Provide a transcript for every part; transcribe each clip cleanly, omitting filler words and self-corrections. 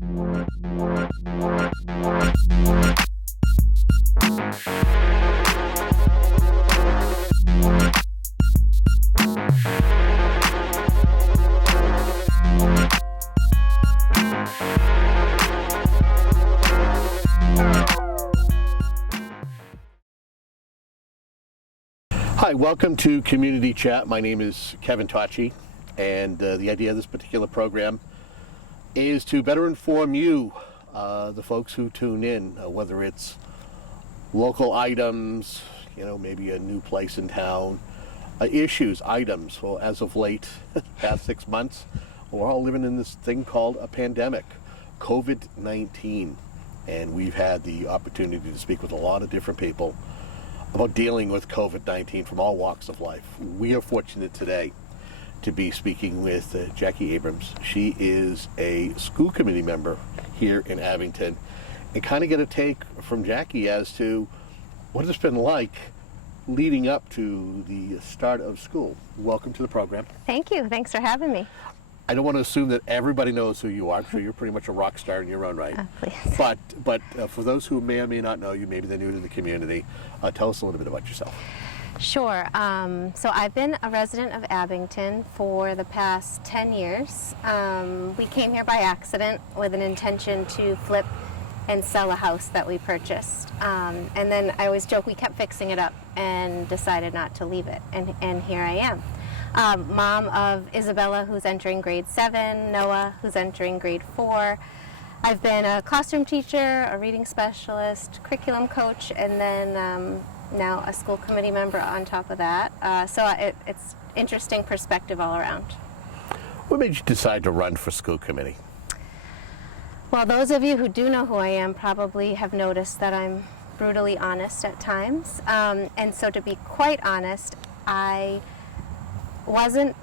Hi, welcome to Community Chat. My name is Kevin Tocci, and the idea of this particular program is to better inform you, the folks who tune in, whether it's local items, maybe a new place in town, issues, items. Well, as of late, past 6 months, we're all living in this thing called a pandemic, COVID-19, and we've had the opportunity to speak with a lot of different people about dealing with COVID-19 from all walks of life. We are fortunate today to be speaking with Jackie Abrams. She is a school committee member here in Abington, and kind of get a take from Jackie as to what it's been like leading up to the start of school. Welcome to the program. Thank you. Thanks for having me. I don't want to assume that everybody knows who you are. I'm sure you're pretty much a rock star in your own right. Please. But for those who may or may not know you, maybe they're new to the community, tell us a little bit about yourself. Sure. So I've been a resident of Abington for the past 10 years. We came here by accident with an intention to flip and sell a house that we purchased. And then I always joke we kept fixing it up and decided not to leave it. And here I am. Mom of Isabella, who's entering grade 7, Noah, who's entering grade 4. I've been a classroom teacher, a reading specialist, curriculum coach, and then now a school committee member on top of that. So it's interesting perspective all around. What made you decide to run for school committee? Well, those of you who do know who I am probably have noticed that I'm brutally honest at times. And so to be quite honest, I wasn't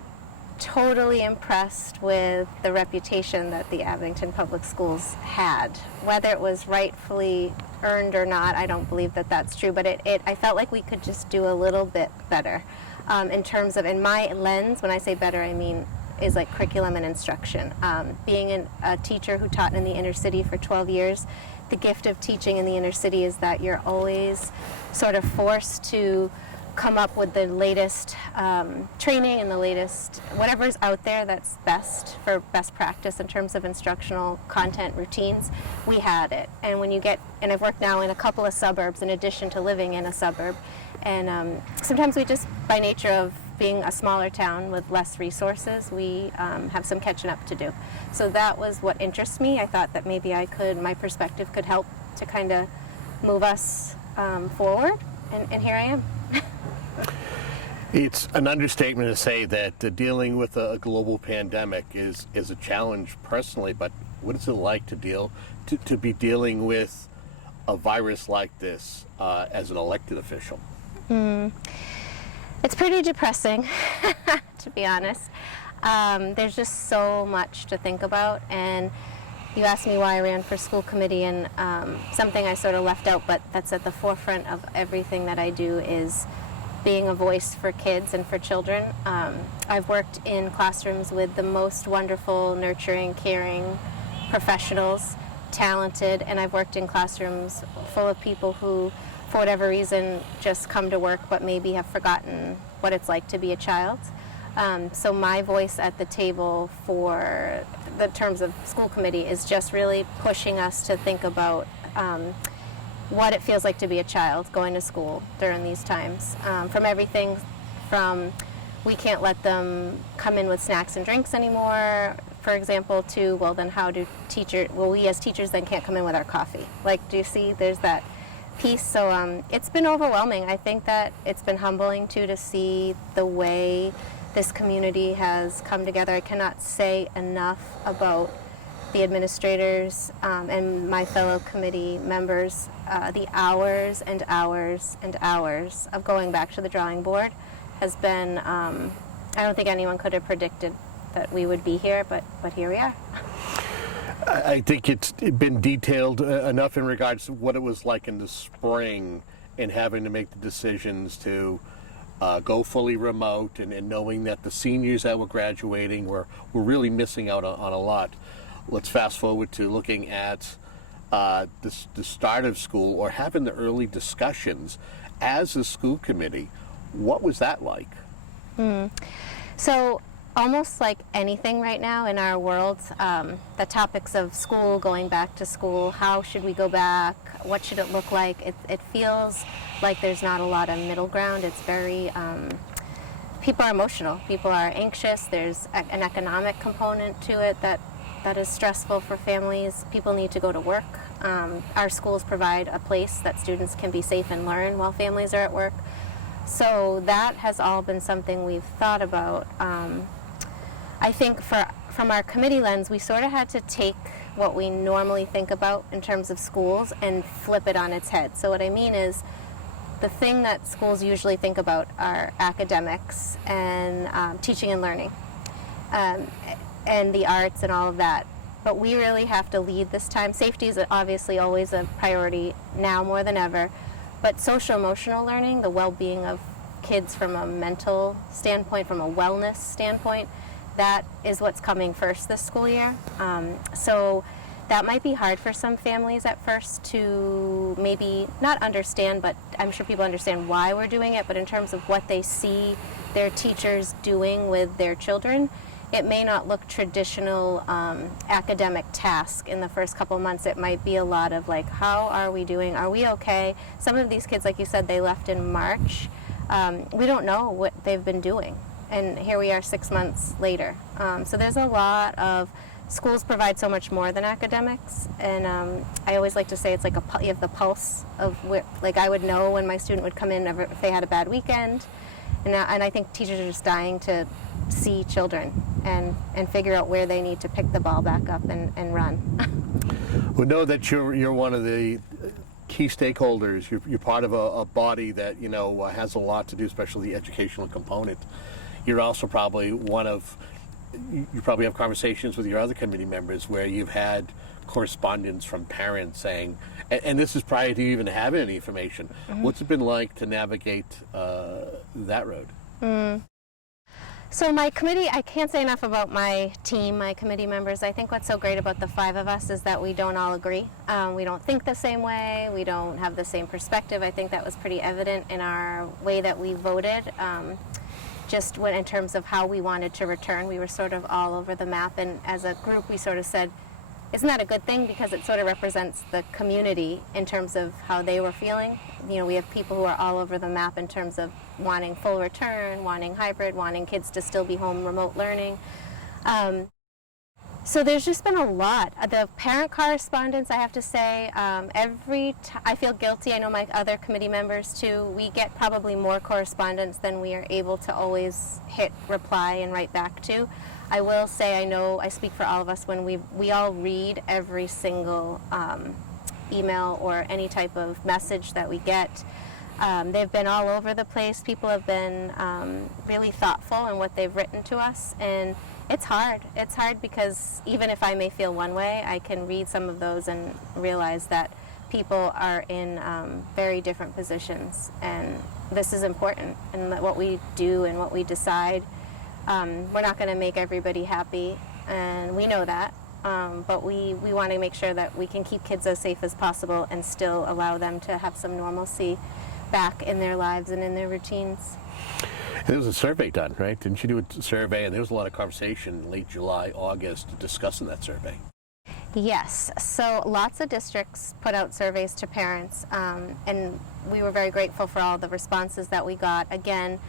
totally impressed with the reputation that the Abington Public Schools had. Whether it was rightfully earned or not, I don't believe that that's true, but I felt like we could just do a little bit better in terms of, in my lens, when I say better, I mean is like curriculum and instruction. Being a teacher who taught in the inner city for 12 years, the gift of teaching in the inner city is that you're always sort of forced to come up with the latest training and the latest whatever's out there that's best for best practice in terms of instructional content routines. We had it, and and I've worked now in a couple of suburbs in addition to living in a suburb, and sometimes we just, by nature of being a smaller town with less resources, we have some catching up to do. So that was what interests me. I thought that maybe my perspective could help to kind of move us forward, and here I am. It's an understatement to say that dealing with a global pandemic is a challenge personally, but what is it like to be dealing with a virus like this as an elected official? It's pretty depressing, to be honest. There's just so much to think about, and you asked me why I ran for school committee, and something I sort of left out, but that's at the forefront of everything that I do, is being a voice for kids and for children. I've worked in classrooms with the most wonderful, nurturing, caring professionals, talented, and I've worked in classrooms full of people who, for whatever reason, just come to work but maybe have forgotten what it's like to be a child. So my voice at the table for the terms of school committee is just really pushing us to think about what it feels like to be a child going to school during these times. From everything from we can't let them come in with snacks and drinks anymore, for example, to, well, then how do we as teachers then can't come in with our coffee? Like, do you see, there's that piece. So it's been overwhelming. I think that it's been humbling too to see the way this community has come together. I cannot say enough about the administrators and my fellow committee members, the hours and hours and hours of going back to the drawing board has been, I don't think anyone could have predicted that we would be here, but here we are. I think it's been detailed enough in regards to what it was like in the spring and having to make the decisions to go fully remote and knowing that the seniors that were graduating were really missing out on a lot. let's fast forward to looking at the start of school or having the early discussions as a school committee. What was that like? So almost like anything right now in our world, the topics of school, going back to school, how should we go back, what should it look like, it feels like there's not a lot of middle ground. It's very, people are emotional, people are anxious, there's an economic component to it that is stressful for families. People need to go to work. Our schools provide a place that students can be safe and learn while families are at work. So that has all been something we've thought about. I think from our committee lens, we sort of had to take what we normally think about in terms of schools and flip it on its head. So what I mean is, the thing that schools usually think about are academics and teaching and learning, and the arts and all of that. But we really have to lead this time. Safety is obviously always a priority now more than ever, but social-emotional learning, the well-being of kids from a mental standpoint, from a wellness standpoint, that is what's coming first this school year. So that might be hard for some families at first to maybe not understand, but I'm sure people understand why we're doing it, but in terms of what they see their teachers doing with their children, it may not look traditional academic task in the first couple months. It might be a lot of like, how are we doing? Are we okay? Some of these kids, like you said, they left in March. We don't know what they've been doing. And here we are 6 months later. So there's a lot of, schools provide so much more than academics. And I always like to say it's like you have the pulse of where, like I would know when my student would come in if they had a bad weekend. And I think teachers are just dying to see children and figure out where they need to pick the ball back up and run. We know that you're one of the key stakeholders. You're part of a body that has a lot to do, especially the educational component. You're also probably you probably have conversations with your other committee members where you've had correspondence from parents saying, and this is prior to you even having any information. Mm-hmm. What's it been like to navigate that road? So my committee, I can't say enough about my team, my committee members. I think what's so great about the 5 of us is that we don't all agree. We don't think the same way. We don't have the same perspective. I think that was pretty evident in our way that we voted. Just in terms of how we wanted to return, we were sort of all over the map. And as a group, we sort of said, isn't that a good thing? Because it sort of represents the community in terms of how they were feeling. We have people who are all over the map in terms of wanting full return, wanting hybrid, wanting kids to still be home remote learning. So there's just been a lot. The parent correspondence, I have to say, I feel guilty. I know my other committee members too. We get probably more correspondence than we are able to always hit reply and write back to. I will say, I know I speak for all of us when we all read every single email or any type of message that we get. They've been all over the place. People have been really thoughtful in what they've written to us, and it's hard. It's hard because even if I may feel one way, I can read some of those and realize that people are in very different positions, and this is important. And that what we do and what we decide, we're not going to make everybody happy, and we know that. But we want to make sure that we can keep kids as safe as possible and still allow them to have some normalcy back in their lives and in their routines. There was a survey done, right? Didn't you do a survey? And there was a lot of conversation in late July, August discussing that survey. Yes. So lots of districts put out surveys to parents, and we were very grateful for all the responses that we got. Again,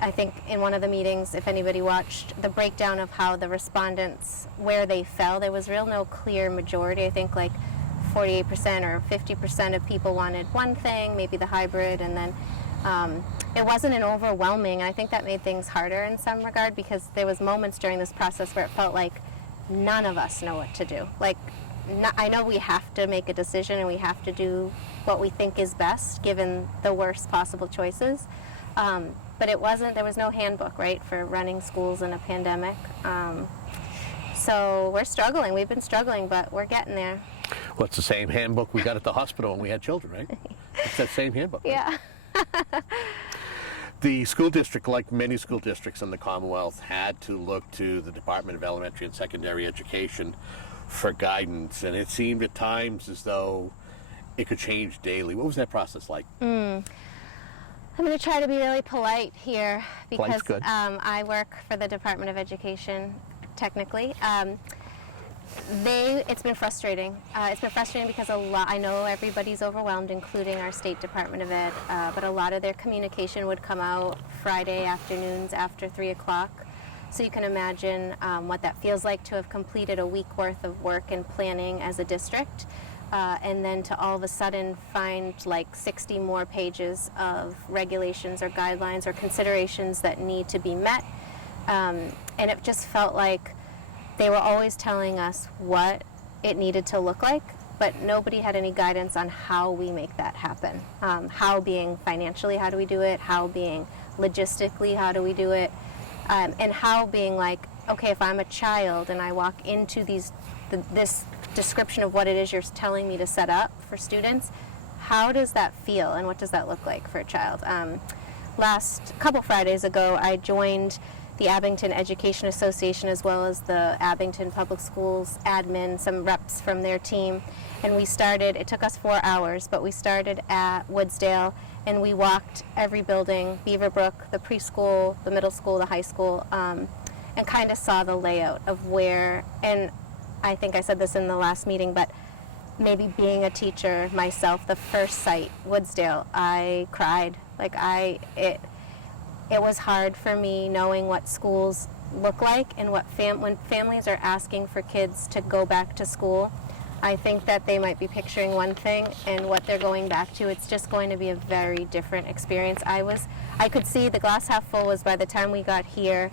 I think in one of the meetings, if anybody watched, the breakdown of how the respondents, where they fell, there was no clear majority. I think like 48% or 50% of people wanted one thing, maybe the hybrid, and then it wasn't an overwhelming. I think that made things harder in some regard because there was moments during this process where it felt like none of us know what to do. Like, I know we have to make a decision and we have to do what we think is best given the worst possible choices. But there was no handbook, right, for running schools in a pandemic. So we're struggling. We've been struggling, but we're getting there. Well, it's the same handbook we got at the hospital when we had children, right? It's that same handbook. Right? Yeah. The school district, like many school districts in the Commonwealth, had to look to the Department of Elementary and Secondary Education for guidance, and it seemed at times as though it could change daily. What was that process like? I'm going to try to be really polite here because Polite's good. I work for the Department of Education, technically. It's been frustrating. It's been frustrating because I know everybody's overwhelmed, including our State Department of Ed, but a lot of their communication would come out Friday afternoons after 3 o'clock. So you can imagine what that feels like to have completed a week worth of work and planning as a district, and then to all of a sudden find like 60 more pages of regulations or guidelines or considerations that need to be met. And it just felt like they were always telling us what it needed to look like, but nobody had any guidance on how we make that happen. How being financially, how do we do it? How being logistically, how do we do it? And how being like, okay, if I'm a child and I walk into this description of what it is you're telling me to set up for students, how does that feel and what does that look like for a child? Last couple Fridays ago, I joined the Abington Education Association as well as the Abington Public Schools admin, some reps from their team, and we started, it took us 4 hours, but we started at Woodsdale and we walked every building, Beaverbrook, the preschool, the middle school, the high school, and kind of saw the layout of where, and I think I said this in the last meeting, but maybe being a teacher myself, the first site, Woodsdale, I cried. Like it was hard for me knowing what schools look like and what when families are asking for kids to go back to school. I think that they might be picturing one thing, and what they're going back to, it's just going to be a very different experience. I could see the glass half full was by the time we got here,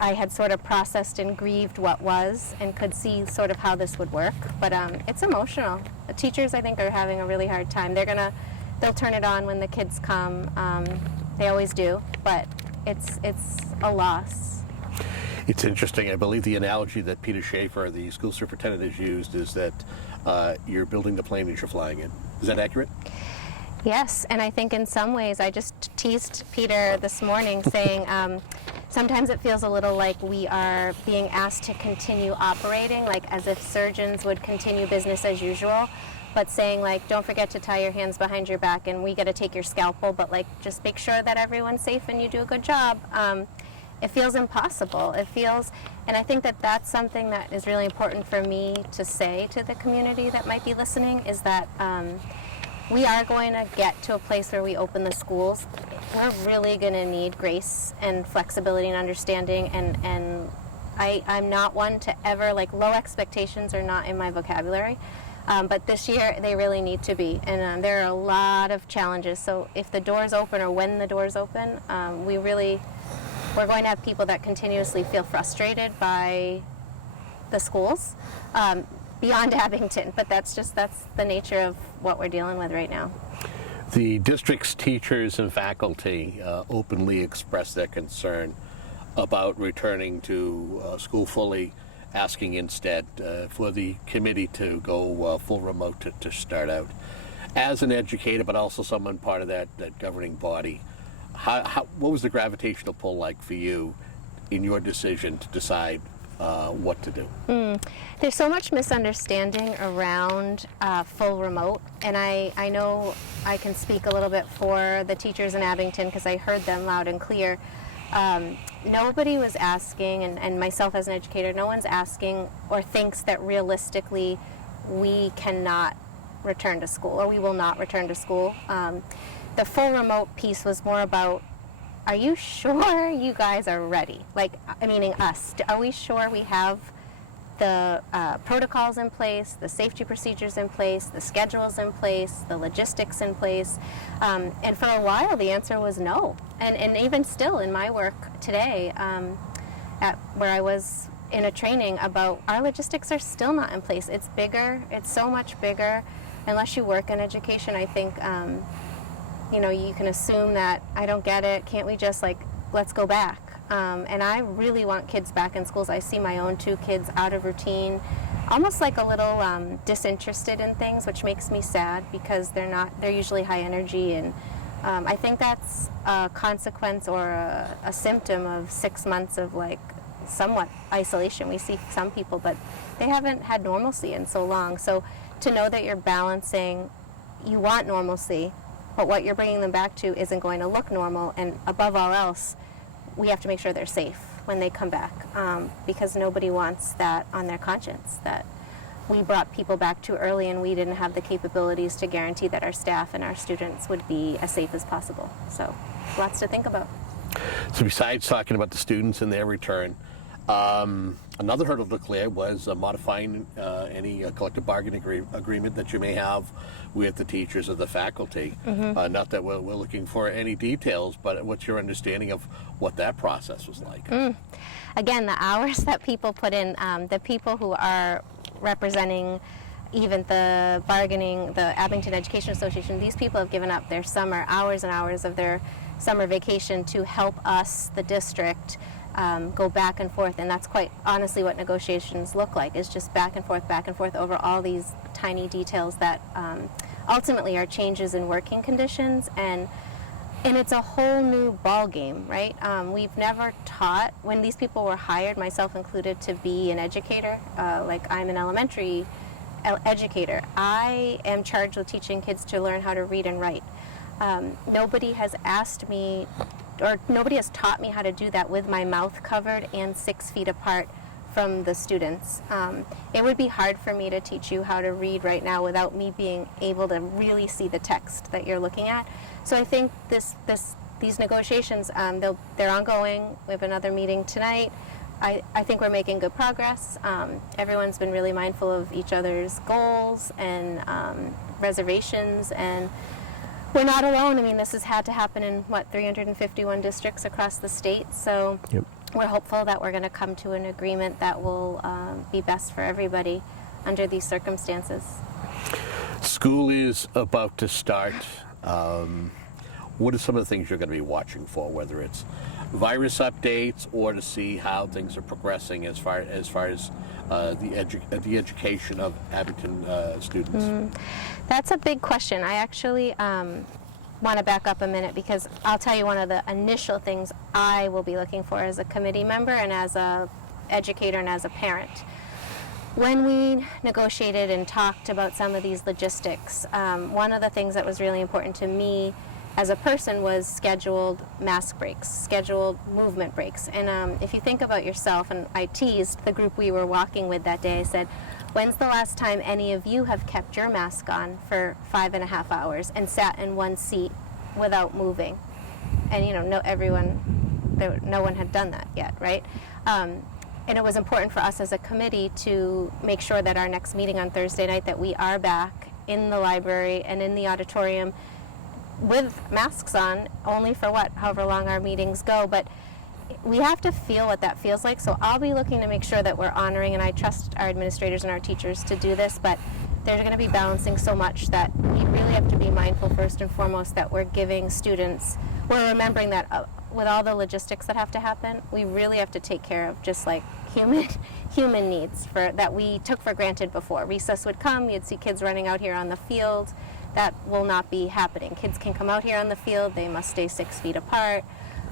I had sort of processed and grieved what was and could see sort of how this would work. But it's emotional. The teachers, I think, are having a really hard time. They'll turn it on when the kids come. They always do, but it's a loss. It's interesting. I believe the analogy that Peter Schaefer, the school superintendent, has used is that you're building the plane as you're flying in. Is that accurate? Yes, and I think in some ways, I just teased Peter this morning saying sometimes it feels a little like we are being asked to continue operating, like as if surgeons would continue business as usual, but saying like, don't forget to tie your hands behind your back and we got to take your scalpel, but like just make sure that everyone's safe and you do a good job. It feels impossible. It feels, and I think that that's something that is really important for me to say to the community that might be listening, is that we are going to get to a place where we open the schools. We're really going to need grace and flexibility and understanding, and I'm not one to ever, like, low expectations are not in my vocabulary, but this year they really need to be, and there are a lot of challenges. So if the doors open or when the doors open, we're going to have people that continuously feel frustrated by the schools. Beyond Abington, but that's the nature of what we're dealing with right now. The district's teachers and faculty openly expressed their concern about returning to school fully, asking instead for the committee to go full remote to start out. As an educator, but also someone part of that governing body, what was the gravitational pull like for you in your decision to decide what to do? There's so much misunderstanding around full remote, and I know I can speak a little bit for the teachers in Abington because I heard them loud and clear. Nobody was asking, and myself as an educator, no one's asking or thinks that realistically we cannot return to school or we will not return to school. The full remote piece was more about, are you sure you guys are ready? Like, meaning us. Are we sure we have the protocols in place, the safety procedures in place, the schedules in place, the logistics in place? And for a while, the answer was no. And even still in my work today, where I was in a training about our logistics are still not in place. It's bigger. It's so much bigger. Unless you work in education, I think you can assume that I don't get it. Can't we just let's go back? And I really want kids back in schools. I see my own 2 kids out of routine, almost like a little disinterested in things, which makes me sad because they're usually high energy. And I think that's a consequence or a symptom of 6 months of somewhat isolation. We see some people, but they haven't had normalcy in so long. So to know that you're balancing, you want normalcy, but what you're bringing them back to isn't going to look normal, and above all else, we have to make sure they're safe when they come back, because nobody wants that on their conscience, that we brought people back too early and we didn't have the capabilities to guarantee that our staff and our students would be as safe as possible. So lots to think about. So besides talking about the students and their return, another hurdle to clear was modifying any collective bargaining agreement that you may have with the teachers or the faculty. Not that we're looking for any details, but what's your understanding of what that process was like? Again, the hours that people put in, the people who are representing even the bargaining, the Abington Education Association, these people have given up their summer, hours and hours of their summer vacation to help us, the district, go back and forth. And that's quite honestly what negotiations look like, is just back and forth over all these tiny details that ultimately are changes in working conditions. And it's a whole new ball game, right? We've never taught, when these people were hired, myself included, to be an educator, like I'm an elementary educator. I am charged with teaching kids to learn how to read and write. Nobody has asked me, or nobody has taught me how to do that with my mouth covered and 6 feet apart from the students. It would be hard for me to teach you how to read right now without me being able to really see the text that you're looking at. So I think these negotiations, they're ongoing. We have another meeting tonight. I think we're making good progress. Everyone's been really mindful of each other's goals and reservations, and we're not alone. I mean, this has had to happen in, 351 districts across the state, so we're hopeful that we're going to come to an agreement that will be best for everybody under these circumstances. School is about to start. What are some of the things you're going to be watching for, whether it's virus updates or to see how things are progressing as far as the education of Abington students? That's a big question. I actually want to back up a minute, because I'll tell you one of the initial things I will be looking for as a committee member and as a educator and as a parent. When we negotiated and talked about some of these logistics, one of the things that was really important to me as a person was scheduled mask breaks, scheduled movement breaks. And if you think about yourself, and I teased the group we were walking with that day, I said, when's the last time any of you have kept your mask on for 5.5 hours and sat in one seat without moving? And no one had done that yet, right? And it was important for us as a committee to make sure that our next meeting on Thursday night, that we are back in the library and in the auditorium with masks on, only for however long our meetings go, but we have to feel what that feels like. So I'll be looking to make sure that we're honoring, and I trust our administrators and our teachers to do this, but they're going to be balancing so much that we really have to be mindful, first and foremost, that we're giving students, we're remembering that with all the logistics that have to happen, we really have to take care of just like human needs that we took for granted before. Recess would come, you'd see kids running out here on the field. That will not be happening. Kids can come out here on the field, they must stay 6 feet apart.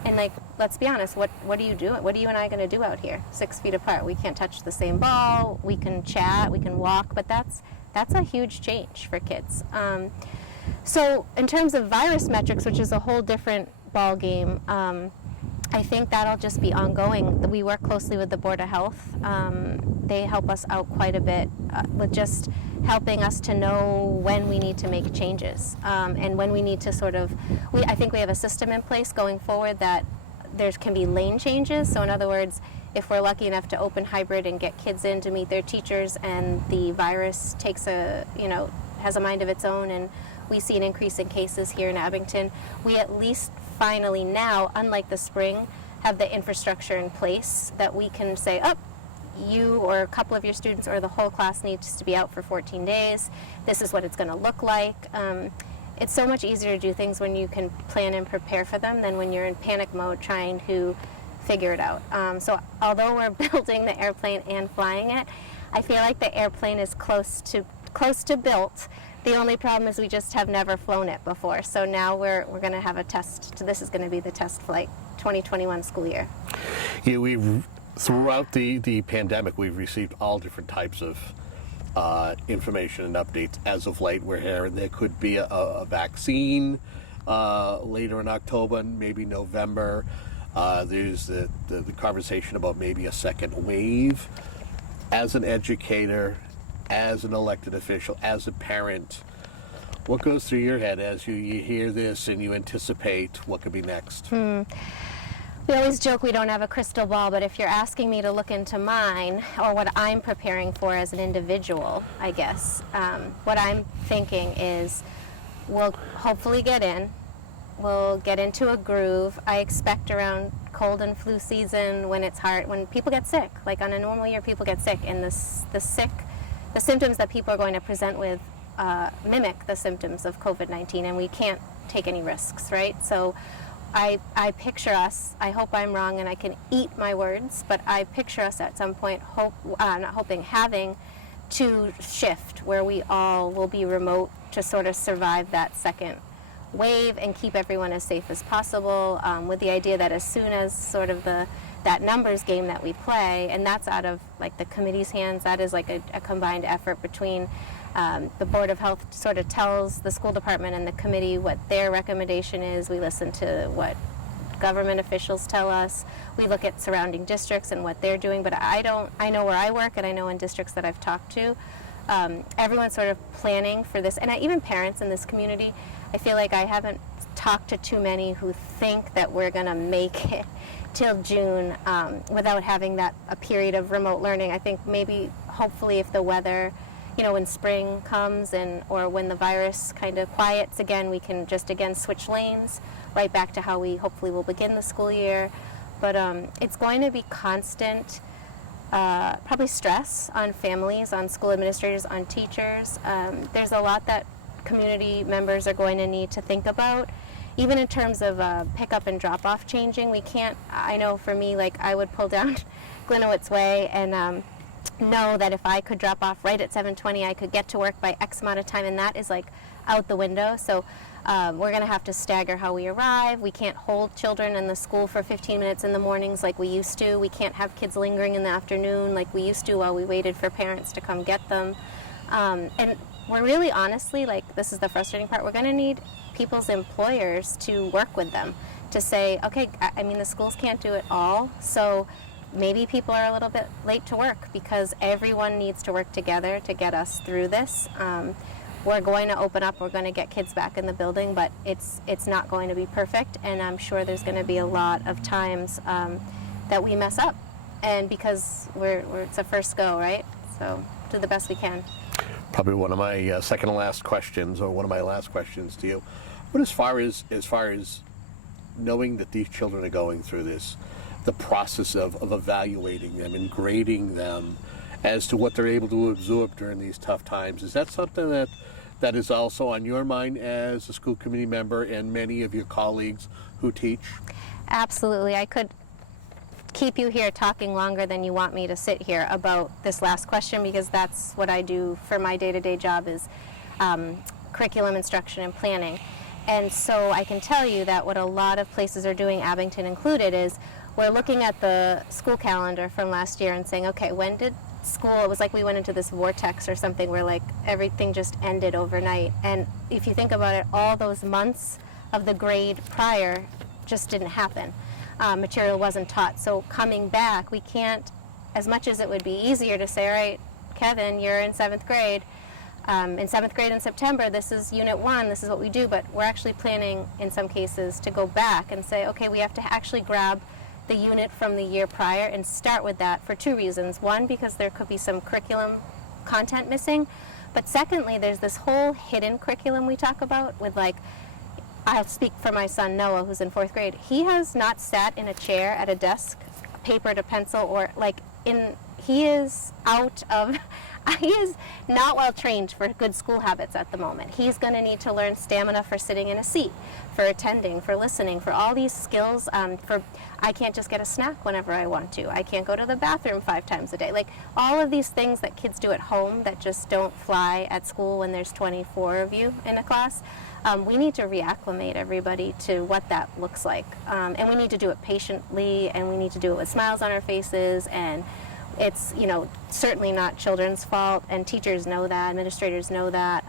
And let's be honest, what are you doing? What are you and I going to do out here 6 feet apart? We can't touch the same ball, we can chat, we can walk, but that's a huge change for kids. So in terms of virus metrics, which is a whole different ball game, I think that'll just be ongoing. We work closely with the Board of Health. They help us out quite a bit with just helping us to know when we need to make changes and when we need to I think we have a system in place going forward that there can be lane changes. So in other words, if we're lucky enough to open hybrid and get kids in to meet their teachers and the virus has a mind of its own and we see an increase in cases here in Abington, we at least finally now, unlike the spring, have the infrastructure in place that we can say, you or a couple of your students or the whole class needs to be out for 14 days. This is what it's going to look like. It's so much easier to do things when you can plan and prepare for them than when you're in panic mode trying to figure it out. So although we're building the airplane and flying it, I feel like the airplane is close to built. The only problem is we just have never flown it before. So now we're going to have a test. This is going to be the test flight, 2021 school year. Yeah, we Throughout the pandemic, we've received all different types of information and updates. As of late, we're hearing there could be a vaccine later in October and maybe November. There's the conversation about maybe a second wave. As an educator, as an elected official, as a parent, what goes through your head as you hear this and you anticipate what could be next? We always joke we don't have a crystal ball, but if you're asking me to look into mine, or what I'm preparing for as an individual, I guess, what I'm thinking is we'll hopefully get in. We'll get into a groove. I expect around cold and flu season when it's hard, when people get sick, like on a normal year people get sick, and the symptoms that people are going to present with mimic the symptoms of COVID-19, and we can't take any risks, right? So I picture us, I hope I'm wrong and I can eat my words, but I picture us at some point, having to shift where we all will be remote to sort of survive that second wave and keep everyone as safe as possible, with the idea that as soon as sort of that numbers game that we play, and that's out of like the committee's hands, that is like a combined effort between the Board of Health sort of tells the school department and the committee what their recommendation is. We listen to what government officials tell us. We look at surrounding districts and what they're doing, but I know where I work and I know in districts that I've talked to, everyone's sort of planning for this, and even parents in this community. I feel like I haven't talked to too many who think that we're going to make it till June without having a period of remote learning. I think maybe, hopefully, if the weather, when spring comes or when the virus kind of quiets again, we can just again switch lanes right back to how we hopefully will begin the school year. But it's going to be constant, probably stress on families, on school administrators, on teachers. There's a lot that community members are going to need to think about, even in terms of pickup and drop-off changing. We can't, I know for me, like I would pull down Glenowitz Way and know that if I could drop off right at 7:20, I could get to work by X amount of time, and that is like out the window. So we're going to have to stagger how we arrive. We can't hold children in the school for 15 minutes in the mornings like we used to. We can't have kids lingering in the afternoon like we used to while we waited for parents to come get them. And we're really honestly, like, this is the frustrating part, we're going to need people's employers to work with them to say, okay, I mean, the schools can't do it all, so maybe people are a little bit late to work because everyone needs to work together to get us through this. We're going to open up, we're going to get kids back in the building, but it's not going to be perfect, and I'm sure there's going to be a lot of times that we mess up, and because it's a first go, right? So do the best we can. Probably one of my second to last questions, or one of my last questions to you. But as far as knowing that these children are going through this, the process of evaluating them and grading them as to what they're able to absorb during these tough times, is that something that is also on your mind as a school committee member and many of your colleagues who teach? Absolutely. I could keep you here talking longer than you want me to sit here about this last question, because that's what I do for my day-to-day job is curriculum instruction and planning. And so I can tell you that what a lot of places are doing, Abington included, is we're looking at the school calendar from last year and saying, okay, when did school, it was like we went into this vortex or something where like everything just ended overnight. And if you think about it, all those months of the grade prior just didn't happen. Material wasn't taught. So coming back, we can't, as much as it would be easier to say, all right, Kevin, you're in 7th grade. In 7th grade in September, this is Unit 1, this is what we do, but we're actually planning, in some cases, to go back and say, okay, we have to actually grab the unit from the year prior and start with that for two reasons. One, because there could be some curriculum content missing, but secondly, there's this whole hidden curriculum we talk about with, like, I'll speak for my son Noah, who's in 4th grade. He has not sat in a chair at a desk, paper to pencil, or like he is out of, he is not well trained for good school habits at the moment. He's going to need to learn stamina for sitting in a seat, for attending, for listening, for all these skills. I can't just get a snack whenever I want to. I can't go to the bathroom 5 times a day. Like all of these things that kids do at home that just don't fly at school when there's 24 of you in a class. We need to reacclimate everybody to what that looks like. And we need to do it patiently, and we need to do it with smiles on our faces. And it's, certainly not children's fault, and teachers know that, administrators know that.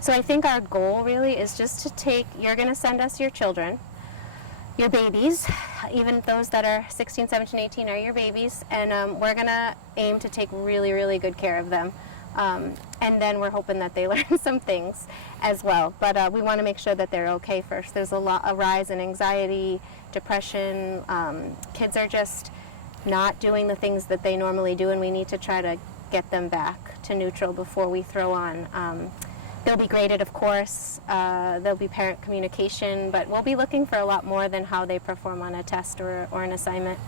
So I think our goal really is just to you're going to send us your children, your babies, even those that are 16, 17, 18 are your babies, and we're going to aim to take really, really good care of them. And then we're hoping that they learn some things as well. But we want to make sure that they're okay first. There's a rise in anxiety, depression. Kids are just not doing the things that they normally do, and we need to try to get them back to neutral before we throw on. They'll be graded, of course. There'll be parent communication, but we'll be looking for a lot more than how they perform on a test or an assignment.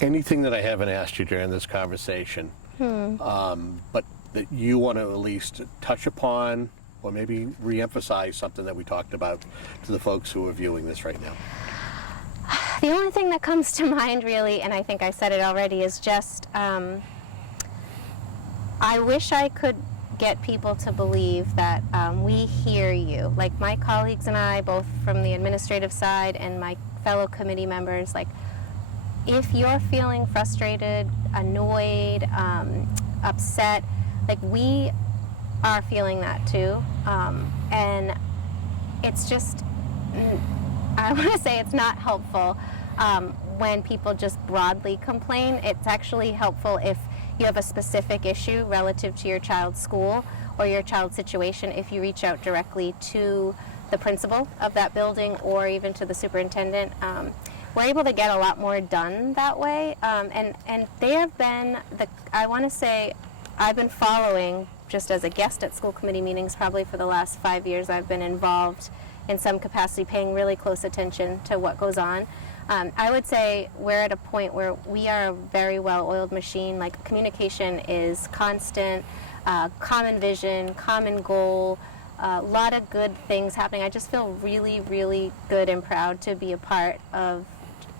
Anything that I haven't asked you during this conversation, but that you want to at least touch upon or maybe re-emphasize something that we talked about to the folks who are viewing this right now? The only thing that comes to mind really, and I think I said it already, is just I wish I could get people to believe that we hear you. Like my colleagues and I, both from the administrative side and my fellow committee members, like if you're feeling frustrated, annoyed, upset, like we are feeling that too. And it's just, I want to say it's not helpful when people just broadly complain. It's actually helpful if you have a specific issue relative to your child's school or your child's situation, if you reach out directly to the principal of that building or even to the superintendent. We're able to get a lot more done that way. And they have been, I want to say, I've been following, just as a guest at school committee meetings, probably for the last 5 years, I've been involved in some capacity, paying really close attention to what goes on. I would say we're at a point where we are a very well-oiled machine. Like communication is constant, common vision, common goal, a lot of good things happening. I just feel really, really good and proud to be a part of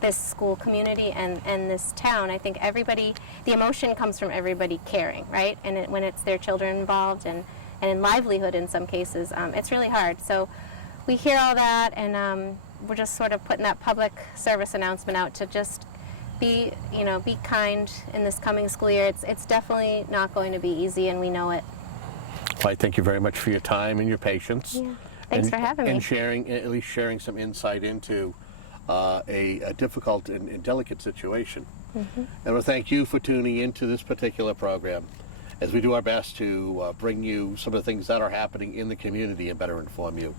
this school community and this town. I think everybody, the emotion comes from everybody caring, right? And when it's their children involved and in livelihood in some cases, it's really hard. So we hear all that, and we're just sort of putting that public service announcement out to just be kind in this coming school year. It's definitely not going to be easy, and we know it. Well, I thank you very much for your time and your patience. Yeah. Thanks for having me. And at least sharing some insight into a difficult and delicate situation. Mm-hmm. And we'll thank you for tuning into this particular program as we do our best to bring you some of the things that are happening in the community and better inform you.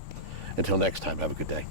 Until next time, have a good day.